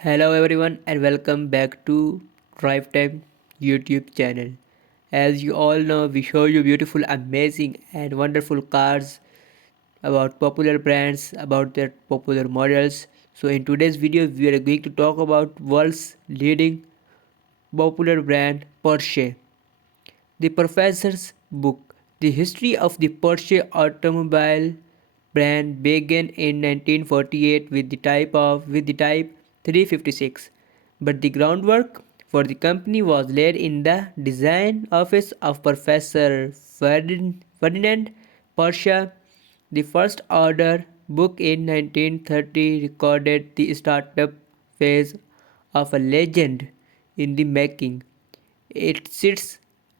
Hello everyone and welcome back to Drive Time YouTube channel. As you all know, we show you beautiful, amazing and wonderful cars about popular brands, about their popular models. So in today's video, we are going to talk about world's leading popular brand Porsche. The Professor's Book. The history of the Porsche automobile brand began in 1948 with the Type 356, but the groundwork for the company was laid in the design office of Professor Ferdinand Porsche. The first order book in 1930 recorded the startup phase of a legend in the making. It sits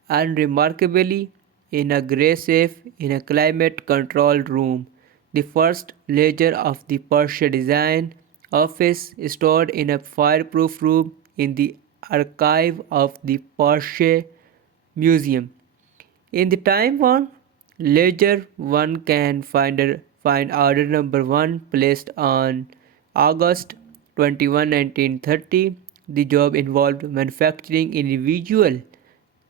unremarkably in a grey safe in a climate-controlled room, the first ledger of the Porsche design office stored in a fireproof room in the archive of the Porsche Museum. In the time one ledger, one can find order number 1 placed on August 21, 1930. The job involved manufacturing individual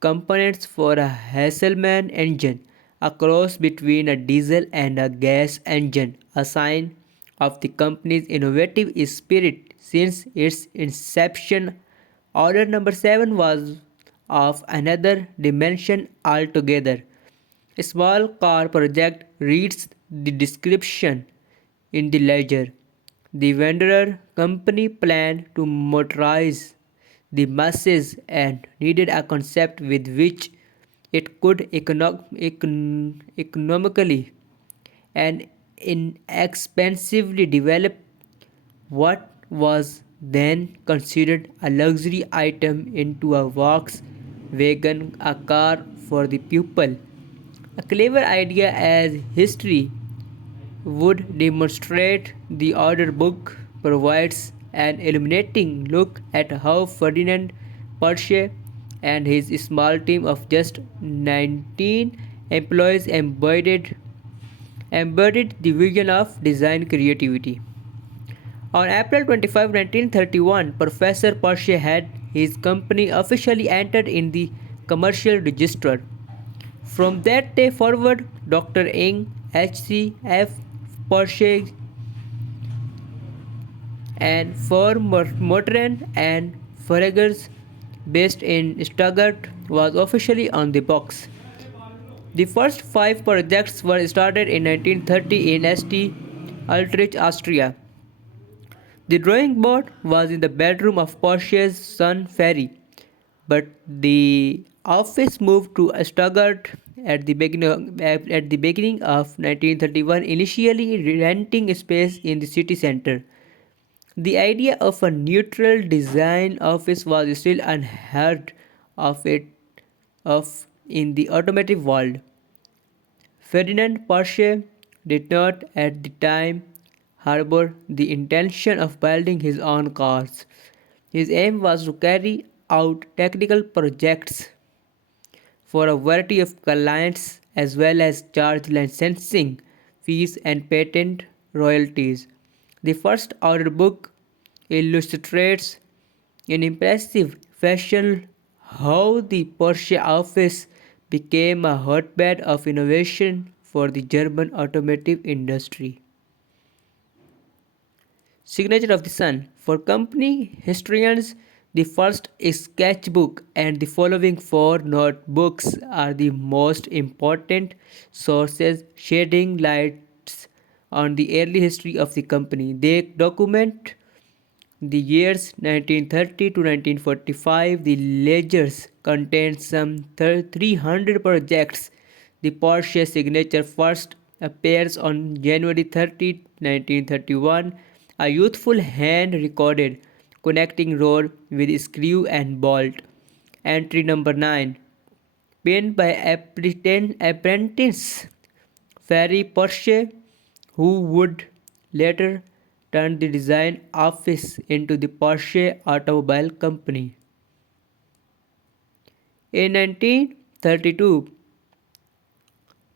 components for a Hasselmann engine, a cross between a diesel and a gas engine, a sign of the company's innovative spirit since its inception. Order number 7 was of another dimension altogether. A small car project reads the description in the ledger. The vendor company planned to motorize the masses and needed a concept with which it could economically and inexpensively develop what was then considered a luxury item into a Volkswagen, a car for the pupil. A clever idea as history would demonstrate. The order book provides an illuminating look at how Ferdinand Porsche and his small team of just 19 employees embodied the vision of design creativity. On April 25, 1931, Professor Porsche had his company officially entered in the commercial register. From that day forward, Dr. Ing, H.C.F. Porsche and four Motoren and Faragers based in Stuttgart was officially on the box. The first five projects were started in 1930 in St. Ulrich, Austria. The drawing board was in the bedroom of Porsche's son Ferry, but the office moved to Stuttgart at the beginning of 1931, initially renting space in the city center. The idea of a neutral design office was still unheard of in the automotive world. Ferdinand Porsche did not at the time harbor the intention of building his own cars. His aim was to carry out technical projects for a variety of clients as well as charge licensing fees and patent royalties. The first order book illustrates in impressive fashion how the Porsche office became a hotbed of innovation for the German automotive industry. Signature of the Sun. For company historians, the first sketchbook and the following four notebooks are the most important sources shedding lights on the early history of the company. They document the years 1930 to 1945. The ledgers contain some 300 projects. The Porsche signature first appears on January 30, 1931, a youthful hand recorded connecting rod with screw and bolt. Entry number 9, penned by apprentice Ferry Porsche, who would later turn the design office into the Porsche Automobile Company. In 1932,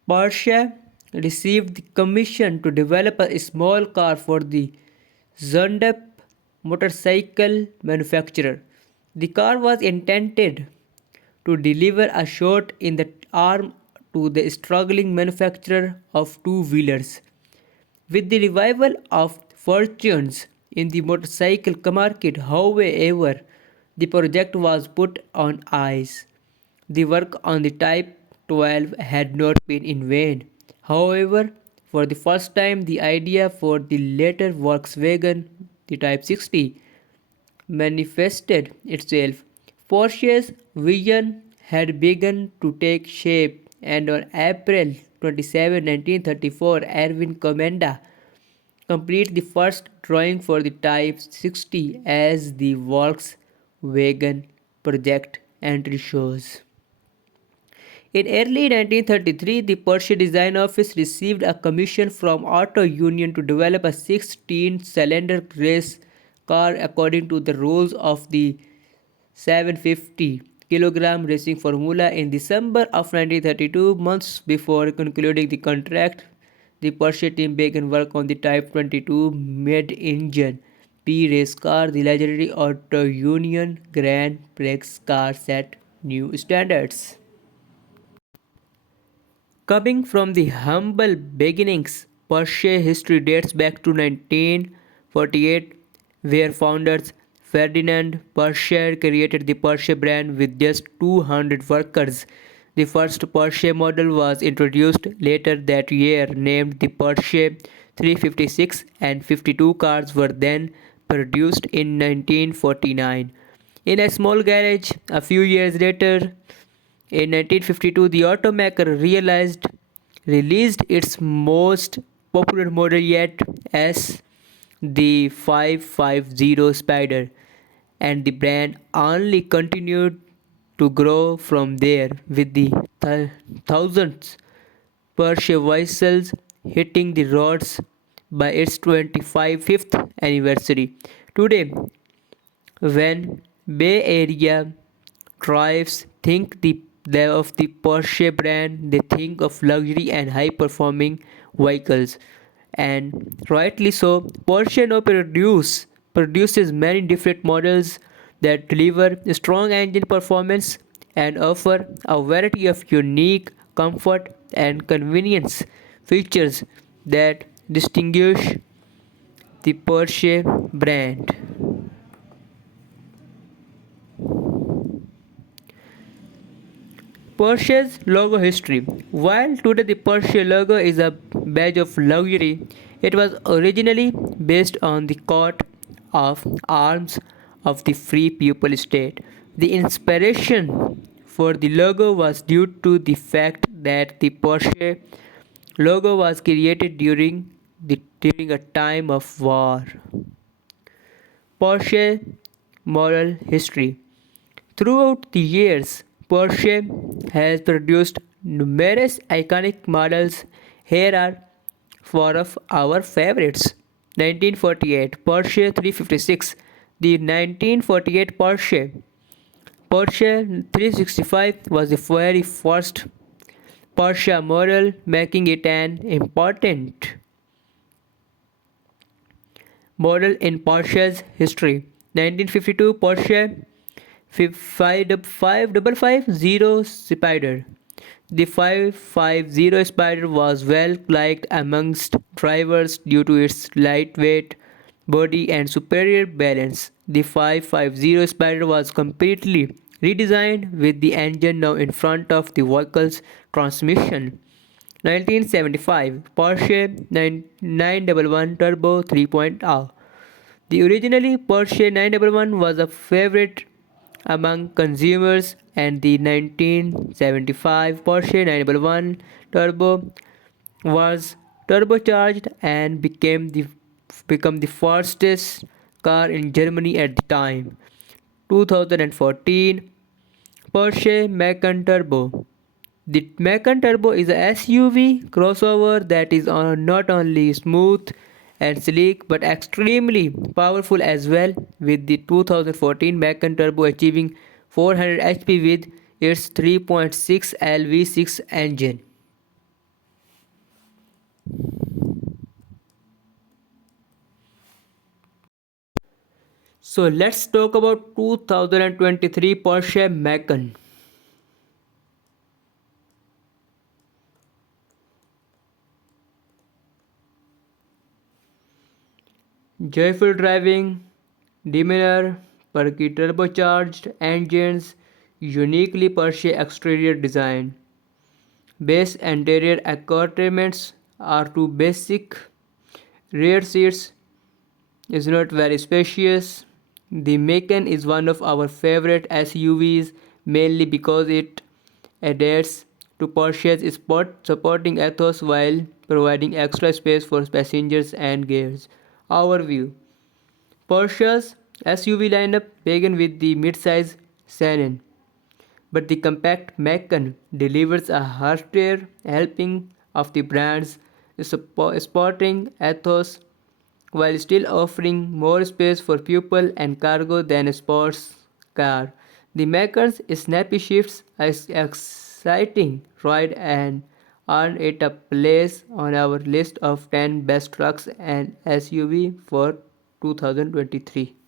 Porsche received the commission to develop a small car for the Zundap motorcycle manufacturer. The car was intended to deliver a shot in the arm to the struggling manufacturer of two-wheelers. With the revival of fortunes in the motorcycle market, however, the project was put on ice. The work on the Type 12 had not been in vain. However, for the first time, the idea for the later Volkswagen, the Type 60, manifested itself. Porsche's vision had begun to take shape, and on April 27, 1934, Erwin Komenda completed the first drawing for the Type 60 as the Volkswagen project entry shows. In early 1933, the Porsche Design Office received a commission from Auto Union to develop a 16-cylinder race car according to the rules of the 750 kilogram racing formula. In December of 1932, months before concluding the contract, the Porsche team began work on the Type 22 mid-engine P race car. The legendary Auto Union Grand Prix car set new standards. Coming from the humble beginnings, Porsche history dates back to 1948, where founders Ferdinand Porsche created the Porsche brand with just 200 workers. The first Porsche model was introduced later that year, named the Porsche 356, and 52 cars were then produced in 1949. In a small garage, a few years later, in 1952, the automaker released its most popular model yet as the 550 Spider, and the brand only continued to grow from there with the thousands Porsche vehicles hitting the roads by its 25th anniversary. Today, when Bay Area drives think of the Porsche brand, they think of luxury and high performing vehicles. And rightly so, Porsche now produces many different models that deliver strong engine performance and offer a variety of unique comfort and convenience features that distinguish the Porsche brand. Porsche's logo history. While today the Porsche logo is a badge of luxury, it was originally based on the coat of arms of the Free People State. The inspiration for the logo was due to the fact that the Porsche logo was created during a time of war. Porsche model history. Throughout the years, Porsche has produced numerous iconic models. Here are four of our favorites. 1948 Porsche 356. The 1948 Porsche 365 was the very first Porsche model, making it an important model in Porsche's history. 1952 Porsche 5550 Spider. The 550 Spider was well liked amongst drivers due to its lightweight body and superior balance. The 550 Spider was completely redesigned with the engine now in front of the vehicle's transmission. 1975 Porsche 911 Turbo 3.0. The originally Porsche 911 was a favorite among consumers, and the 1975 Porsche 911 Turbo was turbocharged and become the fastest car in Germany at the time. 2014 Porsche Macan Turbo. The Macan Turbo is a SUV crossover that is not only smooth and sleek but extremely powerful as well, with the 2014 Macan Turbo achieving 400 HP with its 3.6 LV6 engine. So let's talk about 2023 Porsche Macan. Joyful driving, demeanor, perky turbocharged engines, uniquely Porsche exterior design. Base interior accoutrements are too basic. Rear seats is not very spacious. The Macan is one of our favorite SUVs mainly because it adheres to Porsche's supporting ethos while providing extra space for passengers and guests. Overview: Porsche's SUV lineup began with the midsize Cayenne, but the compact Macan delivers a heartier helping of the brand's sporting ethos while still offering more space for people and cargo than a sports car. The Macan's snappy shifts is exciting ride and earned it a place on our list of 10 best trucks and SUV for 2023.